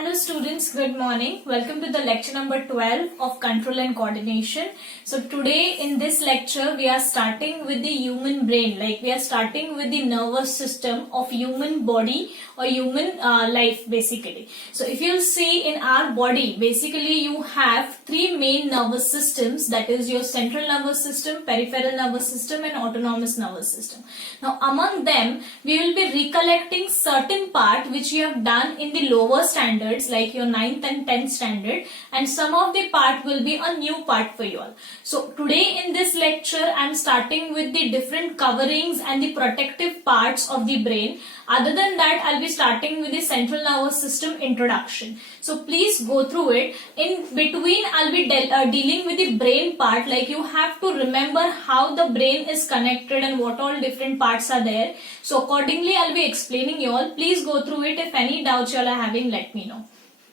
Hello students, good morning. Welcome to the lecture number 12 of Control and Coordination. So today in this lecture we are starting with the human brain, like we are starting with the nervous system of human body or human life basically. So if you'll see in our body, basically you have three main nervous systems, that is your central nervous system, peripheral nervous system and autonomous nervous system. Now among them we will be recollecting certain part which you have done in the lower standards like your 9th and 10th standard, and some of the part will be a new part for you all. So today in this lecture I am starting with the different coverings and the protective parts of the brain. Other than that, I'll be starting with the central nervous system introduction. So please go through it. In between, I'll be dealing with the brain part. Like you have to remember how the brain is connected and what all different parts are there. So accordingly, I'll be explaining you all. Please go through it. If any doubts you all are having, let me know.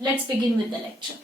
Let's begin with the lecture.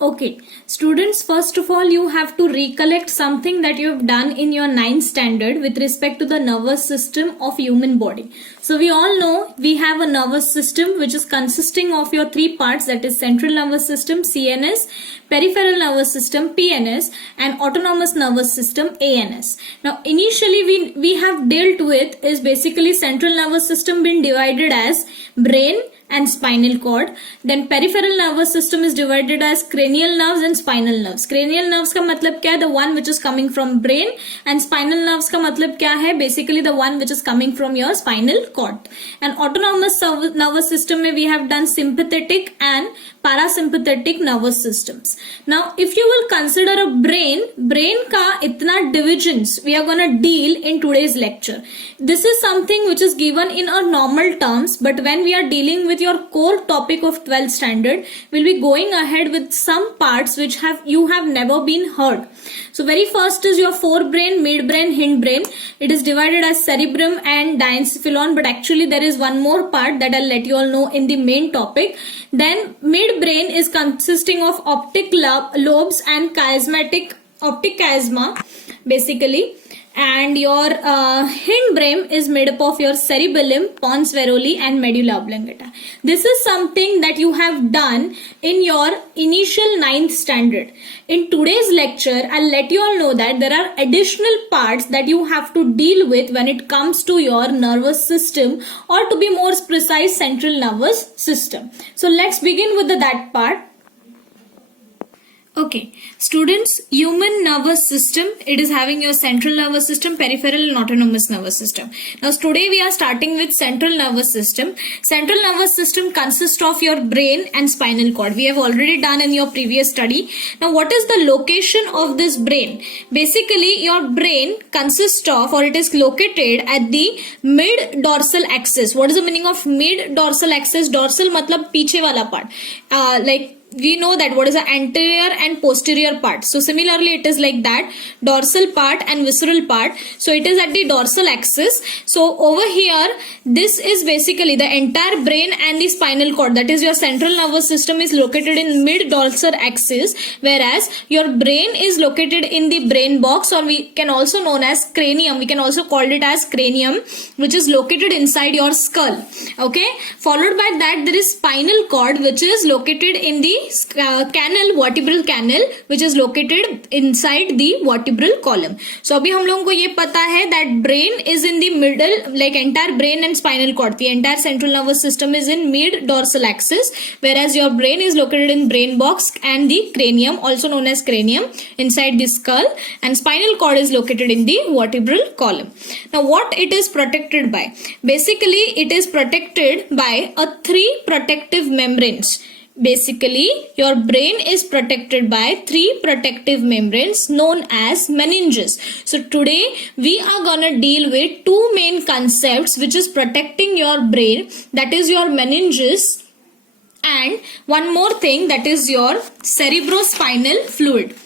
Okay, students, first of all you have to recollect something that you have done in your 9th standard with respect to the nervous system of human body. So we all know we have a nervous system which is consisting of your three parts, that is central nervous system CNS, peripheral nervous system PNS and autonomous nervous system ANS. Now initially we have dealt with is basically central nervous system being divided as brain and spinal cord. Then peripheral nervous system is divided as cranial nerves and spinal nerves. Cranial nerves का मतलब क्या है? The one which is coming from brain, and spinal nerves का मतलब क्या है? Basically the one which is coming from your spinal cord. And autonomous nervous system में we have done sympathetic and parasympathetic nervous systems. Now if you will consider a brain का इतना divisions we are gonna deal in today's lecture. This is something which is given in a normal terms, but when we are dealing with your core topic of 12th standard, we'll be going ahead with some parts which you have never been heard. So very first is your forebrain, midbrain, hindbrain. It is divided as cerebrum and diencephalon, but actually there is one more part that I'll let you all know in the main topic. Then midbrain is consisting of optic lobes and optic chiasma basically. And your hindbrain is made up of your cerebellum, pons varolii and medulla oblongata. This is something that you have done in your initial 9th standard. In today's lecture, I'll let you all know that there are additional parts that you have to deal with when it comes to your nervous system, or to be more precise, central nervous system. So let's begin with that part. Okay, students, human nervous system, it is having your central nervous system, peripheral and autonomous nervous system. Now today we are starting with central nervous system. Central nervous system consists of your brain and spinal cord. We have already done in your previous study. Now what is the location of this brain? Basically your brain consists of, or it is located at the mid dorsal axis. What is the meaning of mid dorsal axis? Dorsal matlab पीछे वाला part. Like we know that what is the anterior and posterior part. So similarly it is like that, dorsal part and visceral part. So it is at the dorsal axis. So over here this is basically the entire brain and the spinal cord, that is your central nervous system, is located in mid dorsal axis, whereas your brain is located in the brain box, or we can also known as cranium. We can also call it as cranium, which is located inside your skull. Okay, followed by that there is spinal cord, which is located in the vertebral canal, which is located inside the vertebral column. So अभी हम लोगों को ये पता है that brain is in the middle, like entire brain and spinal cord. The entire central nervous system is in mid dorsal axis, whereas your brain is located in brain box and the cranium, also known as cranium, inside the skull, and spinal cord is located in the vertebral column. Now what it is protected by? Basically it is protected by three protective membranes. Basically, your brain is protected by three protective membranes known as meninges. So today we are gonna deal with two main concepts which is protecting your brain, that is your meninges, and one more thing, that is your cerebrospinal fluid.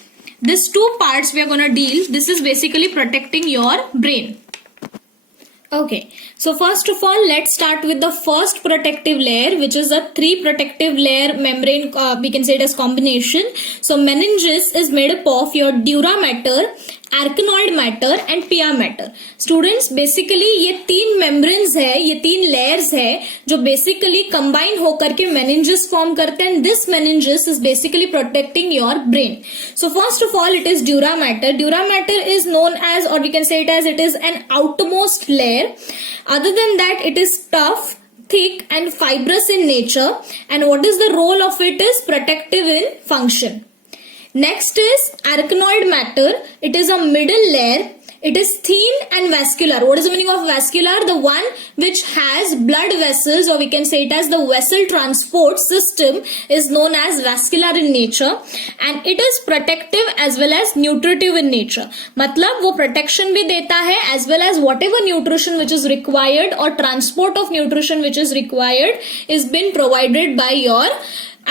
These two parts we are gonna deal. This is basically protecting your brain. Okay, so first of all, let's start with the first protective layer, which is a three protective layer membrane, we can say it as combination. So meninges is made up of your dura mater arachnoid matter and pia matter. Students, basically ये तीन membranes है, ये तीन layers है जो basically combine होकर के meninges form करते हैं. This meninges is basically protecting your brain. So first of all, it is dura mater. Dura mater is known as, or we can say it as, it is an outermost layer. Other than that, it is tough, thick and fibrous in nature. And what is the role of it is protective in function. Next is arachnoid matter. It is a middle layer. It is thin and vascular. What is the meaning of vascular? The one which has blood vessels, or we can say it as the vessel transport system, is known as vascular in nature, and it is protective as well as nutritive in nature. मतलब वो protection भी देता है as well as whatever nutrition which is required or transport of nutrition which is required is been provided by your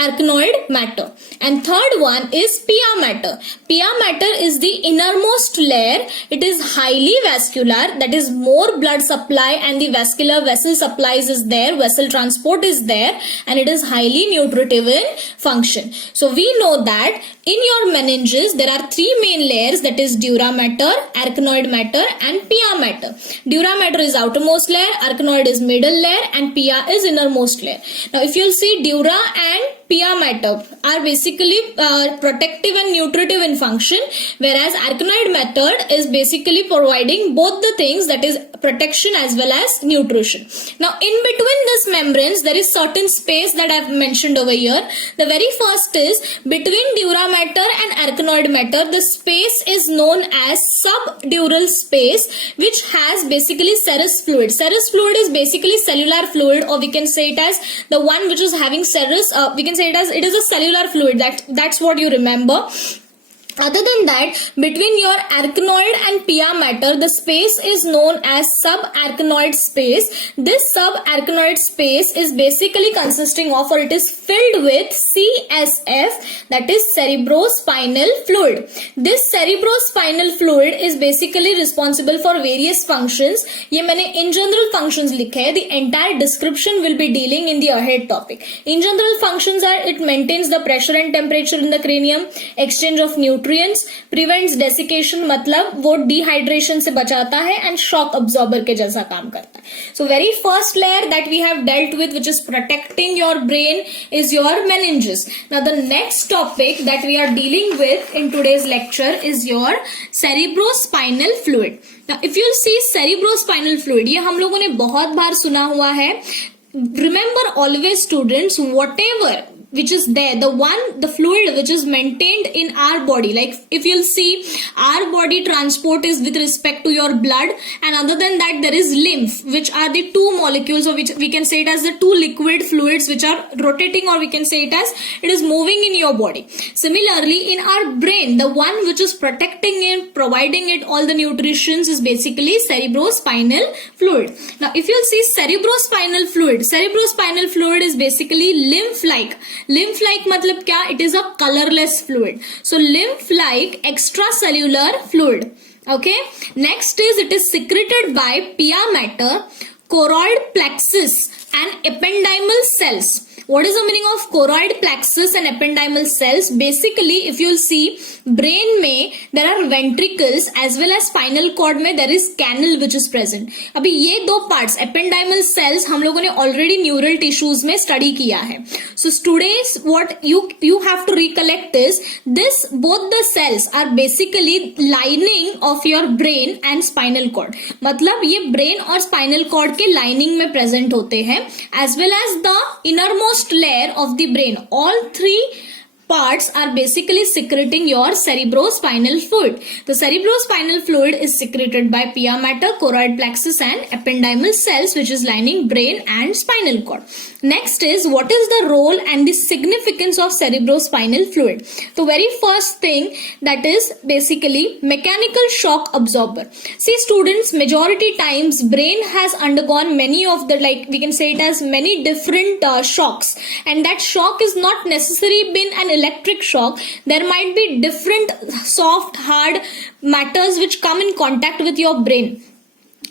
arachnoid matter. And third one is pia matter. Pia matter is the innermost layer. It is highly vascular, that is more blood supply and the vascular vessel supplies is there, vessel transport is there, and it is highly nutritive in function. So we know that in your meninges there are three main layers, that is dura mater, arachnoid matter and pia matter. Dura matter is outermost layer, arachnoid is middle layer and pia is innermost layer. Now if you'll see, dura and pia matter are basically protective and nutritive in function, whereas arachnoid method is basically providing both the things, that is protection as well as nutrition. Now in between this membranes there is certain space that I have mentioned over here. The very first is between dura matter and arachnoid matter, the space is known as subdural space, which has basically serous fluid. Serous fluid is basically cellular fluid, or we can say it as the one which is having serous, we can say it as it is a cellular fluid. That's what you remember. Other than that, between your arachnoid and pia matter, the space is known as subarachnoid space. This subarachnoid space is basically consisting of, or it is filled with CSF, that is cerebrospinal fluid. This cerebrospinal fluid is basically responsible for various functions. ये मैंने in general functions लिखे हैं. The entire description will be dealing in the ahead topic. In general functions are, it maintains the pressure and temperature in the cranium, exchange of nutrients, prevents desiccation, मतलब वो dehydration से बचाता है, and shock absorber के जैसा काम करता है. So very first layer that we have dealt with, which is protecting your brain, is your meninges. Now the next topic that we are dealing with in today's lecture is your cerebrospinal fluid. Now if you see cerebrospinal fluid, ये हम लोगों ने बहुत बार सुना हुआ है. Remember always students, whatever which is there, the fluid which is maintained in our body, like if you'll see, our body transport is with respect to your blood, and other than that there is lymph, which are the two molecules, or which we can say it as the two liquid fluids which are rotating, or we can say it as it is moving in your body. Similarly, in our brain, the one which is protecting it, providing it all the nutritions, is basically cerebrospinal fluid. Now if you'll see cerebrospinal fluid is basically lymph-like. Lymph-like मतलब क्या? It is a colorless fluid. So lymph-like extracellular fluid. Okay. Next is, it is secreted by pia mater, choroid plexus and ependymal cells. What is the meaning of choroid plexus and ependymal cells? Basically, if you'll see, brain में there are ventricles as well as spinal cord में there is canal which is present. अभी ये दो parts ependymal cells हम लोगों ने already neural tissues में study किया है. So students, what you have to recollect is this, both the cells are basically lining of your brain and spinal cord. मतलब ये brain और spinal cord के lining में present होते हैं, as well as the innermost layer of the brain. All three parts are basically secreting your cerebrospinal fluid. The cerebrospinal fluid is secreted by pia mater, choroid plexus and ependymal cells, which is lining brain and spinal cord. Next is, what is the role and the significance of cerebrospinal fluid? The very first thing, that is basically mechanical shock absorber. See students, majority times brain has undergone many of the, like we can say it as many different shocks, and that shock is not necessarily been an electric shock. There might be different soft, hard matters which come in contact with your brain.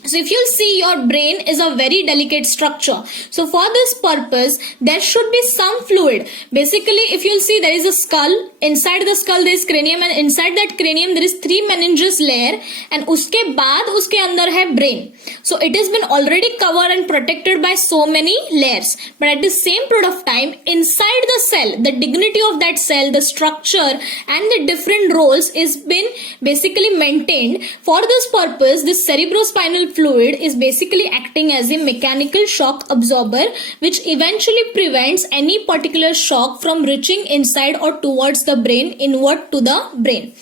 So if you'll see, your brain is a very delicate structure. So for this purpose, there should be some fluid. Basically, if you'll see, there is a skull. Inside the skull there is cranium, and inside that cranium there is 3 meninges layer, and uske baad uske andar hai brain. So it has been already covered and protected by so many layers. But at the same period of time, inside the cell, the dignity of that cell, the structure and the different roles is been basically maintained. For this purpose, this cerebrospinal fluid is basically acting as a mechanical shock absorber, which eventually prevents any particular shock from reaching inside or towards the brain, inward to the brain,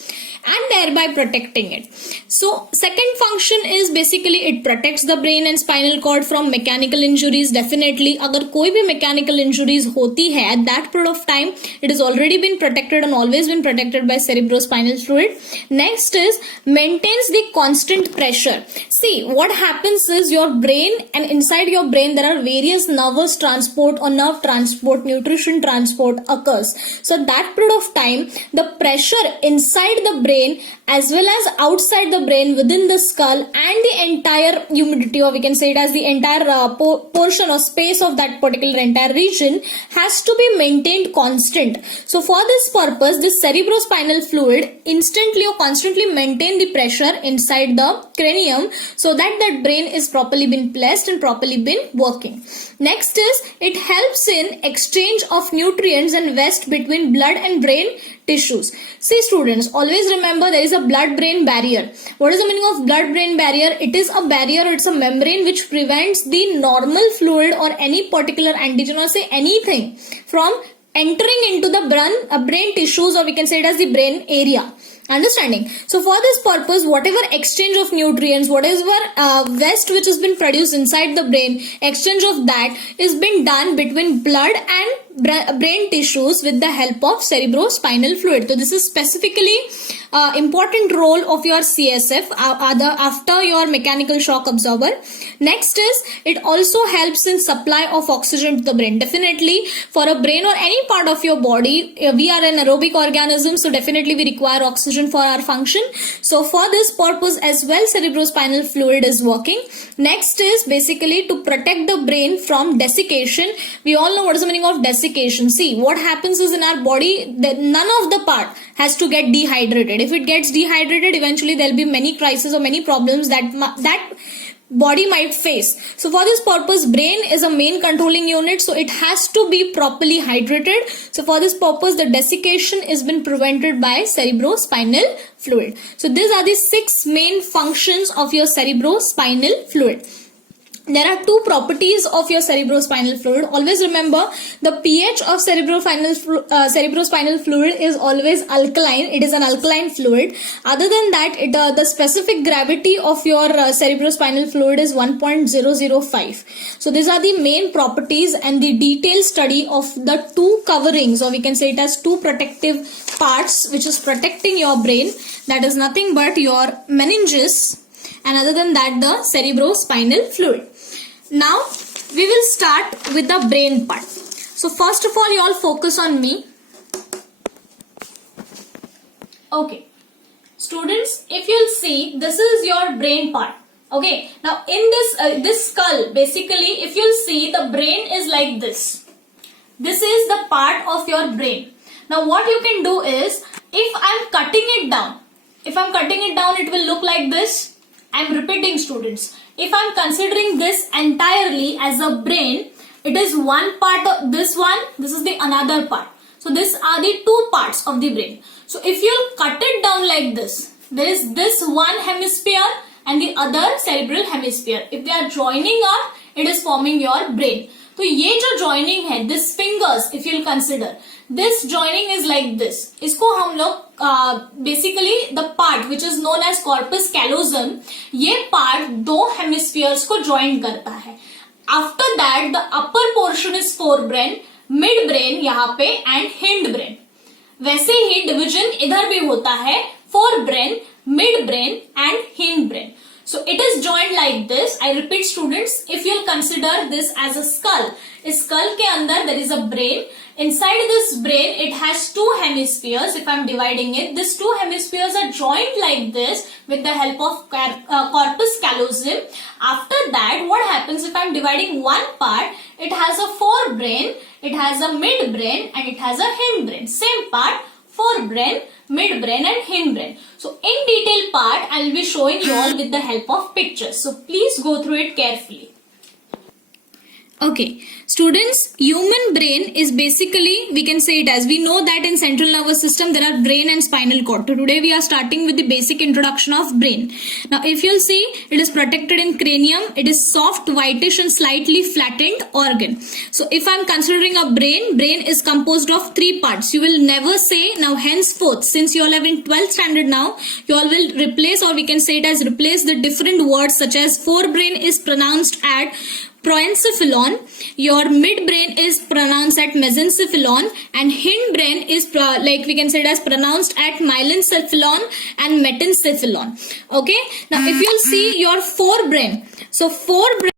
and thereby protecting it. So second function is basically it protects the brain and spinal cord from mechanical injuries. Definitely अगर कोई भी mechanical injuries होती है, at that period of time it has already been protected and always been protected by cerebrospinal fluid. Next is maintains the constant pressure. See, what happens is your brain, and inside your brain there are various nervous transport or nerve transport, nutrition transport occurs. So that period of time, the pressure inside the brain as well as outside the brain within the skull and the entire humidity, or we can say it as the entire portion or space of that particular entire region, has to be maintained constant. So for this purpose, this cerebrospinal fluid instantly or constantly maintain the pressure inside the cranium, so that that brain is properly been placed and properly been working. Next is it helps in exchange of nutrients and waste between blood and brain tissues. See students, always remember there is a blood-brain barrier. What is the meaning of blood-brain barrier? It is a barrier, it's a membrane which prevents the normal fluid or any particular antigen or say anything from entering into the brain tissues, or we can say it as the brain area. Understanding? So for this purpose, whatever exchange of nutrients, whatever waste which has been produced inside the brain, exchange of that is been done between blood and brain tissues with the help of cerebrospinal fluid. So this is specifically important role of your CSF after your mechanical shock absorber. Next is it also helps in supply of oxygen to the brain. Definitely for a brain or any part of your body, we are an aerobic organism, so definitely we require oxygen for our function. So for this purpose as well, cerebrospinal fluid is working. Next is basically to protect the brain from desiccation. We all know what is the meaning of desiccation. See, what happens is in our body that none of the part has to get dehydrated. If it gets dehydrated, eventually there will be many crises or many problems that body might face. So for this purpose, brain is a main controlling unit, so it has to be properly hydrated. So for this purpose, the desiccation is been prevented by cerebrospinal fluid. So these are the 6 main functions of your cerebrospinal fluid. There are 2 properties of your cerebrospinal fluid. Always remember the pH of cerebrospinal fluid is always alkaline. It is an alkaline fluid. Other than that, the specific gravity of your cerebrospinal fluid is 1.005. So these are the main properties and the detailed study of the 2 coverings, or we can say it as 2 protective parts which is protecting your brain. That is nothing but your meninges, and other than that the cerebrospinal fluid. Now we will start with the brain part. So first of all, you all focus on me. Okay, students, if you'll see, this is your brain part. Okay, now in this skull, basically if you'll see, the brain is like this. This is the part of your brain. Now what you can do is, if I'm cutting it down, it will look like this. I'm repeating students. If I'm considering this entirely as a brain, it is one part of this one, this is the another part. So these are the 2 parts of the brain. So if you cut it down like this, there is this one hemisphere and the other cerebral hemisphere. If they are joining up, it is forming your brain. So ये जो joining है, this fingers, if you'll consider, this joining is like this. इसको हम लोग basically the part which is known as corpus callosum, ये part 2 hemispheres को join करता है. After that, the upper portion is forebrain, midbrain यहाँ पे and hindbrain. वैसे ही division इधर भी होता है, forebrain, midbrain and hindbrain. So it is joined like this. I repeat students, if you'll consider this as a skull, इस skull के अंदर there is a brain. Inside this brain, it has two hemispheres. If I'm dividing it, these two hemispheres are joined like this with the help of corpus callosum. After that, what happens if I'm dividing one part? It has a forebrain, it has a midbrain, and it has a hindbrain. Same part, forebrain, midbrain, and hindbrain. So in detail part, I will be showing you all with the help of pictures. So please go through it carefully. Okay, students, human brain is basically, we can say it as, we know that in central nervous system there are brain and spinal cord. So today we are starting with the basic introduction of brain. Now if you'll see, it is protected in cranium. It is soft, whitish and slightly flattened organ. So if I'm considering a brain is composed of three parts. You will never say, now henceforth, since you all have in 12th standard now, you all will replace, or we can say it as replace the different words such as forebrain is pronounced at proencephalon, your midbrain is pronounced at mesencephalon, and hindbrain is like we can say it as pronounced at myelencephalon and metencephalon. Okay, now if you'll see your forebrain, so forebrain,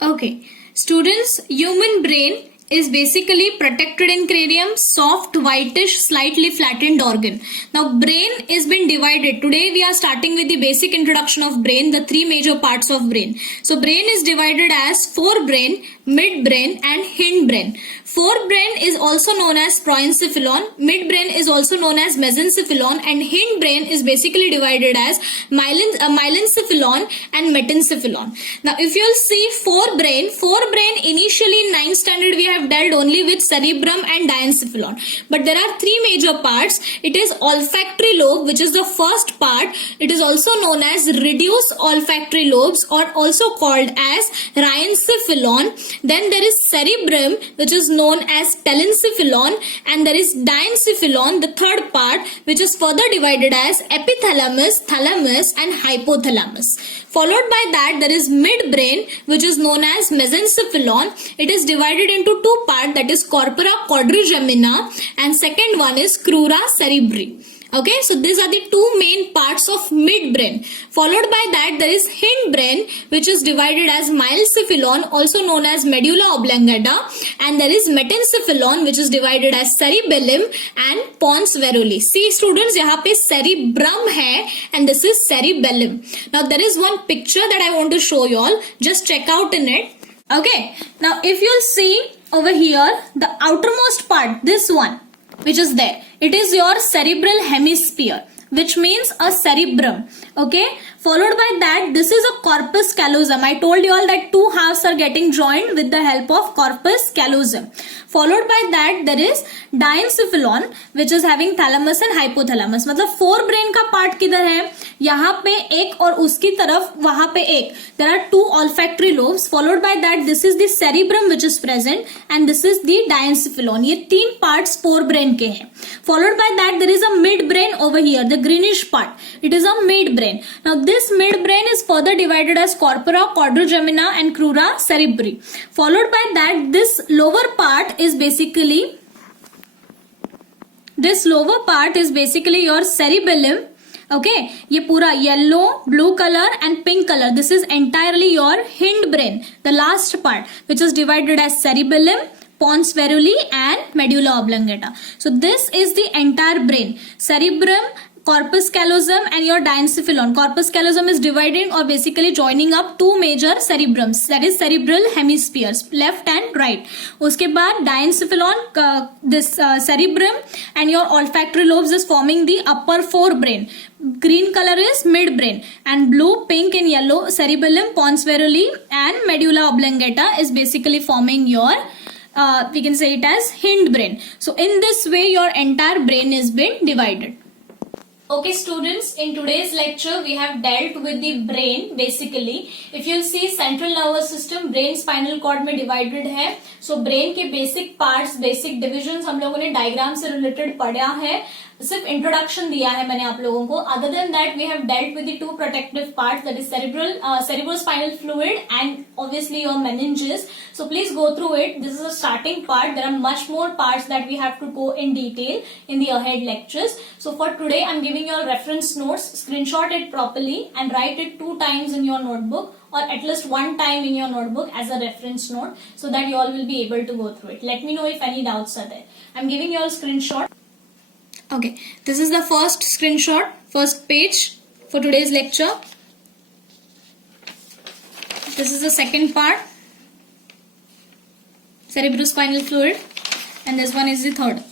okay, students, human brain is basically protected in cranium, soft, whitish, slightly flattened organ. Now brain is been divided. Today we are starting with the basic introduction of brain, the three major parts of brain. So brain is divided as forebrain, midbrain and hindbrain. Forebrain is also known as proencephalon, midbrain is also known as mesencephalon, and hindbrain is basically divided as myelencephalon and metencephalon. Now if you'll see forebrain initially in 9th standard we have dealt only with cerebrum and diencephalon. But there are three major parts. It is olfactory lobe, which is the first part. It is also known as reduced olfactory lobes, or also called as rhyencephalon. Then there is cerebrum, which is known as telencephalon, and there is diencephalon, the third part, which is further divided as epithalamus, thalamus and hypothalamus. Followed by that, there is midbrain, which is known as mesencephalon. It is divided into two parts, that is corpora quadrigemina, and second one is crura cerebri. Okay, so these are the two main parts of midbrain. Followed by that, there is hindbrain, which is divided as myelencephalon, also known as medulla oblongata, and there is metencephalon, which is divided as cerebellum and pons varolii. See students, यहाँ पे cerebrum है and this is cerebellum. Now there is one picture that I want to show you all. Just check out in it. Okay, now if you'll see over here, the outermost part, this one, which is there, it is your cerebral hemisphere, which means a cerebrum. Okay, followed by that, this is a corpus callosum. I told you all that two halves are getting joined with the help of corpus callosum. Followed by that, there is diencephalon, which is having thalamus and hypothalamus. मतलब forebrain का part किधर है? यहाँ पे एक और उसकी तरफ वहाँ पे एक. There are two olfactory lobes. Followed by that, this is the cerebrum which is present, and this is the diencephalon. ये तीन parts forebrain के हैं. Followed by that, there is a midbrain over here, the greenish part. It is a midbrain. Now this midbrain is further divided as corpora quadrigemina and crura cerebri. Followed by that, this lower part is basically your cerebellum. Okay, ये पूरा yellow, blue color and pink color. This is entirely your hindbrain, the last part, which is divided as cerebellum, pons varolii and medulla oblongata. So this is the entire brain. Cerebrum, corpus callosum and your diencephalon. Corpus callosum is dividing or basically joining up two major cerebrums, that is cerebral hemispheres, left and right. उसके बाद diencephalon, this cerebrum and your olfactory lobes is forming the upper forebrain. Green color is midbrain and blue, pink and yellow cerebellum, pons varolii and medulla oblongata is basically forming your we can say it as hindbrain. So in this way your entire brain is been divided. Okay students, in today's lecture we have dealt with the brain basically. If you'll see central nervous system, brain spinal cord में divided है. So brain के basic parts, basic divisions हम लोगों ने diagram से related पढ़ा है. सिर्फ इंट्रोडक्शन दिया है मैंने आप लोगों को. Other than that, we have dealt with the two protective parts, that is cerebrospinal fluid and obviously your meninges. So please go through it. This is a starting part. There are much more parts that we have to go in detail in the ahead lectures. So for today, I'm giving you all reference notes. Screenshot it properly and write it 2 times in your notebook. or at least one time in your notebook as a reference note so that you all will be able to go through it. Let me know if any doubts are there. I'm giving you all a screenshot. Okay, this is the first screenshot, first page for today's lecture. This is the second part, cerebrospinal fluid, and this one is the third.